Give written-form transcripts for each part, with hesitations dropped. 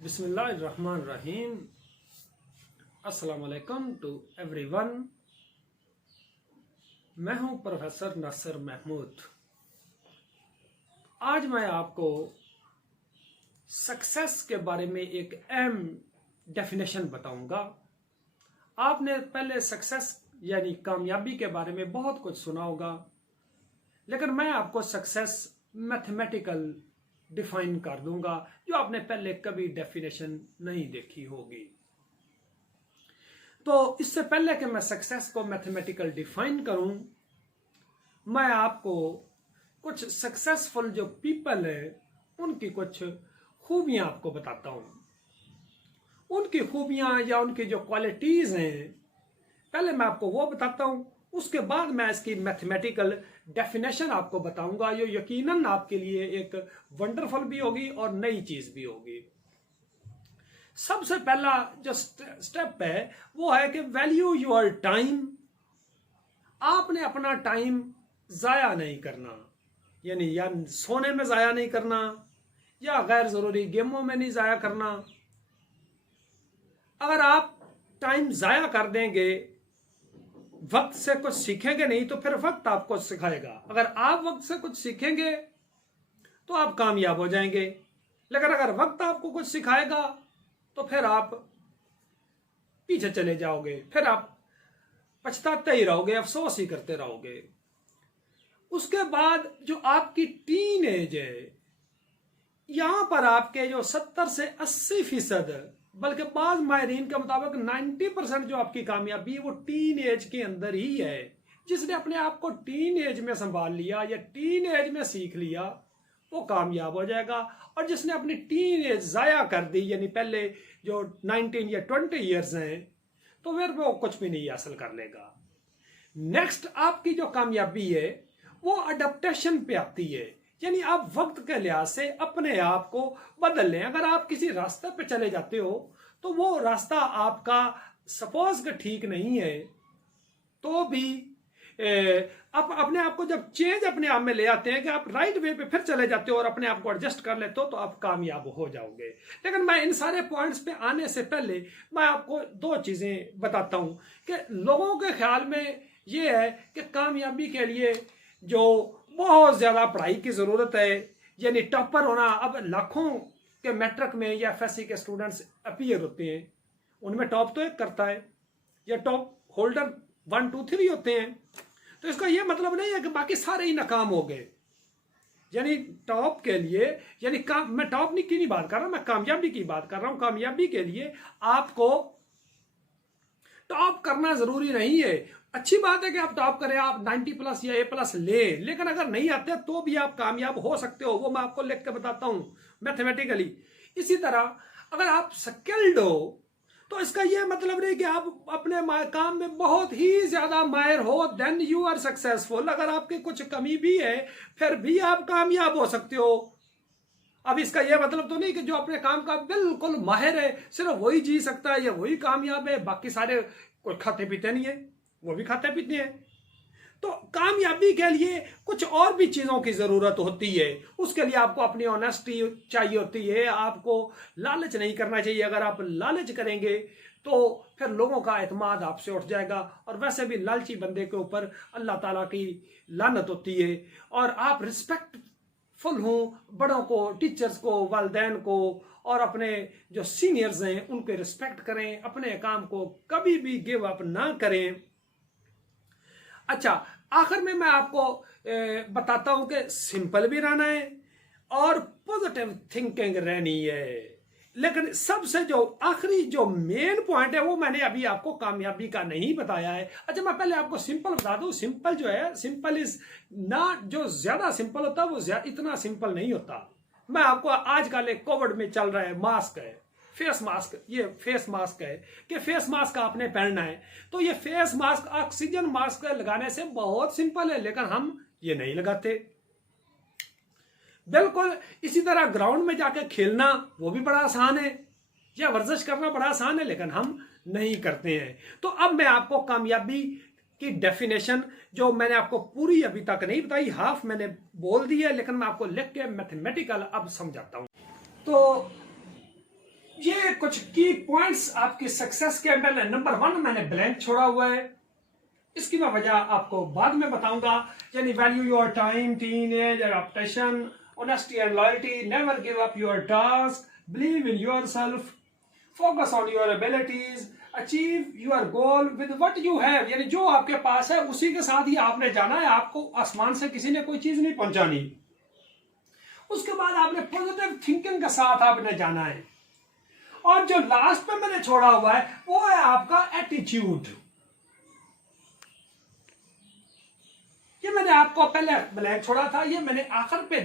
बिस्मिल्लाहिर्रहमानिर्रहीम। अस्सलाम वालेकुम टू एवरीवन। मैं हूं प्रोफेसर नासिर महमूद। आज मैं आपको सक्सेस के बारे में एक अहम डेफिनेशन बताऊंगा। आपने पहले सक्सेस यानी कामयाबी के बारे में बहुत कुछ सुना होगा, लेकिन मैं आपको सक्सेस मैथमेटिकल डिफाइन कर दूंगा जो आपने पहले कभी डेफिनेशन नहीं देखी होगी। तो इससे पहले कि मैं सक्सेस को मैथमेटिकल डिफाइन करूं, मैं आपको कुछ सक्सेसफुल जो पीपल है उनकी कुछ खूबियां आपको बताता हूं। उनकी खूबियां या उनकी जो क्वालिटीज हैं पहले मैं आपको वो बताता हूं, उसके बाद मैं इसकी मैथमेटिकल डेफिनेशन आपको बताऊंगा, जो यकीनन आपके लिए एक वंडरफुल भी होगी और नई चीज भी होगी। सबसे पहला जो स्टेप है वो है कि वैल्यू योर टाइम। आपने अपना टाइम जाया नहीं करना, यानी या सोने में जाया नहीं करना या गैर जरूरी गेमों में नहीं जाया करना। अगर आप टाइम जाया कर देंगे, वक्त से कुछ सीखेंगे नहीं, तो फिर वक्त आपको सिखाएगा। अगर आप वक्त से कुछ सीखेंगे तो आप कामयाब हो जाएंगे, लेकिन अगर वक्त आपको कुछ सिखाएगा तो फिर आप पीछे चले जाओगे, फिर आप पछताते ही रहोगे, अफसोस ही करते रहोगे। उसके बाद जो आपकी टीन एज है, यहां पर आपके जो 70 से 80%, बल्कि बाद माहिरीन के मुताबिक 90% जो आपकी कामयाबी है वो टीन एज के अंदर ही है। जिसने अपने आप को टीन एज में संभाल लिया या टीन एज में सीख लिया वो कामयाब हो जाएगा, और जिसने अपनी टीन एज जाया कर दी, यानी पहले जो 19 या 20 ईयर्स हैं, तो फिर वो कुछ भी नहीं हासिल कर लेगा। नेक्स्ट आपकी जो कामयाबी है वो अडेप्टेशन पे आती है, यानी आप वक्त के लिहाज से अपने आप को बदल लें। अगर आप किसी रास्ते पे चले जाते हो तो वो रास्ता आपका सपोज का ठीक नहीं है, तो भी आप अपने आप को जब चेंज अपने आप में ले आते हैं कि आप राइट वे पे फिर चले जाते हो और अपने आप को एडजस्ट कर लेते हो, तो आप कामयाब हो जाओगे। लेकिन मैं इन सारे पॉइंट्स पे आने से पहले मैं आपको दो चीजें बताता हूं कि लोगों के ख्याल में ये है कि कामयाबी के लिए जो बहुत ज्यादा पढ़ाई की जरूरत है, यानी टॉपर होना। अब लाखों के मैट्रिक में या एफएससी के स्टूडेंट्स अपीयर होते हैं, उनमें टॉप तो एक करता है या टॉप होल्डर 1 2 3 होते हैं, तो इसका यह मतलब नहीं है कि बाकी सारे ही नाकाम हो गए। यानी टॉप के लिए, यानी मैं टॉप की नहीं बात कर रहा, मैं कामयाबी की बात कर रहा हूं। कामयाबी के लिए आपको टॉप करना जरूरी नहीं है। अच्छी बात है कि आप टॉप करें, आप 90+ या A+ ले, लेकिन अगर नहीं आते तो भी आप कामयाब हो सकते हो। वो मैं आपको लिख के बताता हूं मैथमेटिकली। इसी तरह अगर आप स्किल्ड हो तो इसका यह मतलब नहीं कि आप अपने काम में बहुत ही ज्यादा माहिर हो, देन यू आर सक्सेसफुल। अगर आपकी कुछ कमी भी है फिर भी आप कामयाब हो सकते हो। अब इसका यह मतलब तो नहीं कि जो अपने काम का बिल्कुल माहिर है सिर्फ वही जी सकता है या वही कामयाब है, बाकी सारे कोई खाते पीते नहीं है, वो भी खाते पीते हैं। तो कामयाबी के लिए कुछ और भी चीजों की जरूरत होती है। उसके लिए आपको अपनी ऑनेस्टी चाहिए होती है, आपको लालच नहीं करना चाहिए। अगर आप लालच करेंगे तो फिर लोगों का एतमाद आपसे उठ जाएगा, और वैसे भी लालची बंदे के ऊपर अल्लाह ताला की लानत होती है। और आप रिस्पेक्टफुल हों बड़ों को, टीचर्स को, वालिदैन को, और अपने जो सीनियर्स हैं उनके रिस्पेक्ट करें, अपने काम को कभी भी गिव अप ना करें। अच्छा, आखिर में मैं आपको बताता हूं कि सिंपल भी रहना है और पॉजिटिव थिंकिंग रहनी है। लेकिन सबसे जो आखिरी जो मेन पॉइंट है वो मैंने अभी आपको कामयाबी का नहीं बताया है। अच्छा, मैं पहले आपको सिंपल बता दूं। सिंपल जो है, सिंपल इज ना, जो ज्यादा सिंपल होता है वो इतना सिंपल नहीं होता। मैं आपको आजकल एक कोविड में चल रहा है मास्क है, फेस मास्क, ये फेस मास्क है कि फेस मास्क आपने पहनना है। तो ये फेस मास्क ऑक्सीजन मास्क लगाने से बहुत सिंपल है, लेकिन हम ये नहीं लगाते। बिल्कुल इसी तरह ग्राउंड में जाके खेलना वो भी बड़ा आसान है, या वर्जिश करना बड़ा आसान है, लेकिन हम नहीं करते हैं। तो अब मैं आपको कामयाबी की डेफिनेशन जो मैंने आपको पूरी अभी तक नहीं बताई, हाफ मैंने बोल दी है, लेकिन मैं आपको लिख के मैथमेटिकल अब समझाता हूं। तो कुछ की पॉइंट्स आपकी सक्सेस के। पहले नंबर 1 मैंने ब्लैंक छोड़ा हुआ है, इसकी मैं वजह आपको बाद में बताऊंगा। यानी value your time, teenage adaptation, honesty and loyalty, never give up your task, believe in yourself, focus on your abilities, achieve your goal with what you have. यानी जो आपके पास है उसी के साथ ही आपने जाना है, आपको आसमान से किसी ने कोई चीज नहीं पहुंचानी। उसके बाद आपने पॉजिटिव थिंकिंग के साथ आपने जाना है। और जो लास्ट पे मैंने छोड़ा हुआ है वो है आपका एटीट्यूड। ये मैंने आपको पहले ब्लैंक छोड़ा था, ये मैंने आखिर पे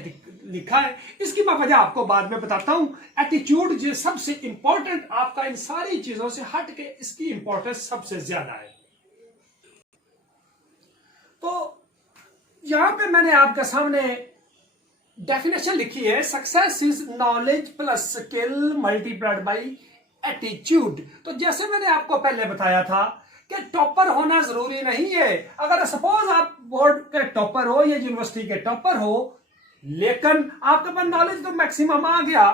लिखा है, इसकी मैं वजह आपको बाद में बताता हूं। एटीट्यूड जो सबसे इंपॉर्टेंट, आपका इन सारी चीजों से हट के इसकी इंपॉर्टेंस सबसे ज्यादा है। तो यहां पे मैंने आपके सामने डेफिनेशन लिखी है, success is knowledge plus skill multiplied by attitude. तो जैसे मैंने आपको पहले बताया था कि टॉपर होना जरूरी नहीं है। अगर सपोज आप बोर्ड के टॉपर हो या यूनिवर्सिटी के टॉपर हो, लेकिन आपके पास नॉलेज तो मैक्सिमम आ गया,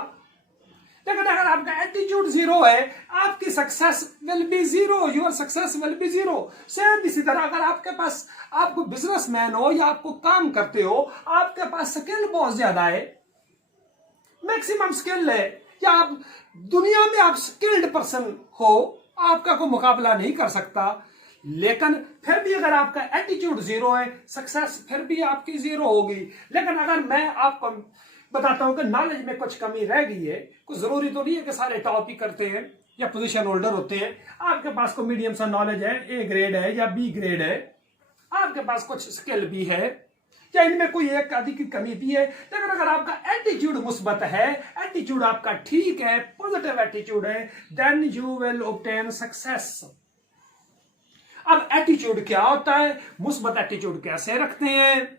लेकिन अगर आपका एटीट्यूड 0 है, आपकी success will be 0, your success will be 0। Same इसी तरह अगर आपके पास, आपको बिजनेसमैन हो या आपको काम करते हो, आपके पास स्किल बहुत ज्यादा है, मैक्सिमम स्किल है, या आप दुनिया में आप स्किल्ड पर्सन हो, आपका कोई मुकाबला नहीं कर सकता, लेकिन फिर भी अगर आपका एटीट्यूड 0 है, सक्सेस फिर भी आपकी 0 होगी। लेकिन अगर मैं आपको बताता हूं कि नॉलेज में कुछ कमी रह गई है, कुछ जरूरी तो नहीं है कि सारे टॉप ही करते हैं या पोजीशन होल्डर होते हैं। आपके पास कोई मीडियम सा नॉलेज है, ए ग्रेड है या बी ग्रेड है, आपके पास कुछ स्किल भी है, या इनमें कोई एक आदि की कमी भी है, लेकिन अगर आपका एटीट्यूड मुस्बत है, एटीट्यूड आपका ठीक है, पॉजिटिव एटीट्यूड है, then you will obtain success. अब एटीट्यूड क्या होता है, मुस्बत एटीट्यूड कैसे रखते हैं,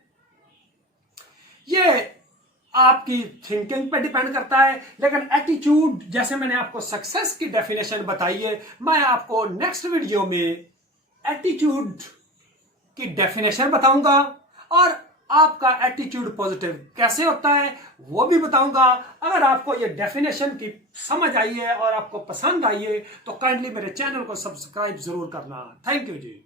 ये आपकी थिंकिंग पे डिपेंड करता है। लेकिन एटीट्यूड, जैसे मैंने आपको सक्सेस की डेफिनेशन बताई है, मैं आपको नेक्स्ट वीडियो में एटीट्यूड की डेफिनेशन बताऊंगा और आपका एटीट्यूड पॉजिटिव कैसे होता है वो भी बताऊंगा। अगर आपको ये डेफिनेशन की समझ आई है और आपको पसंद आई है तो काइंडली मेरे चैनल को सब्सक्राइब जरूर करना। Thank you ji.